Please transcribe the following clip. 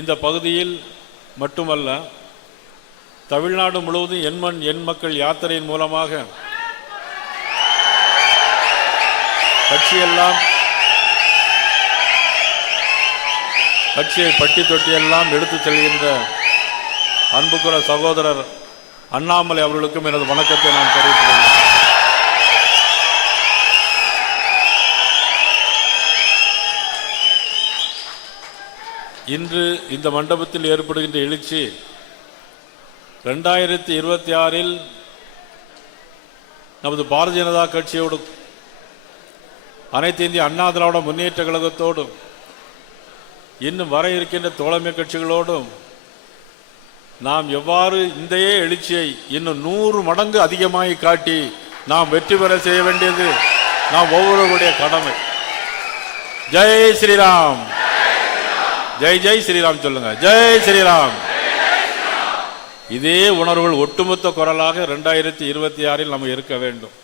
இந்த பகுதியில் மட்டுமல்ல, தமிழ்நாடு முழுவதும் என் மண் என் மக்கள் யாத்திரையின் மூலமாக கட்சியை பட்டி தொட்டியெல்லாம் எடுத்துச் செல்கின்ற அன்புக்குற சகோதரர் அண்ணாமலை அவர்களுக்கும் எனது வணக்கத்தை நான் தெரிவித்துள்ளேன். இன்று இந்த மண்டபத்தில் ஏற்படுகின்ற எழுச்சி 2026 நமது பாரதிய ஜனதா கட்சியோடு அனைத்து இந்திய அண்ணா திராவிட முன்னேற்ற கழகத்தோடும் இன்னும் வர இருக்கின்ற தோழமை கட்சிகளோடும் நாம் எவ்வாறு இந்த எழுச்சியை இன்னும் 100 மடங்கு அதிகமாகி காட்டி நாம் வெற்றி பெற செய்ய வேண்டியது நாம் ஒவ்வொருவருடைய கடமை. ஜெய் ஸ்ரீராம், ஜெய் ஜெய் ஸ்ரீராம் சொல்லுங்க, ஜெய் ஸ்ரீராம். இதே உணர்வுகள் ஒட்டுமொத்த குரலாக 2026 நம்ம இருக்க வேண்டும்.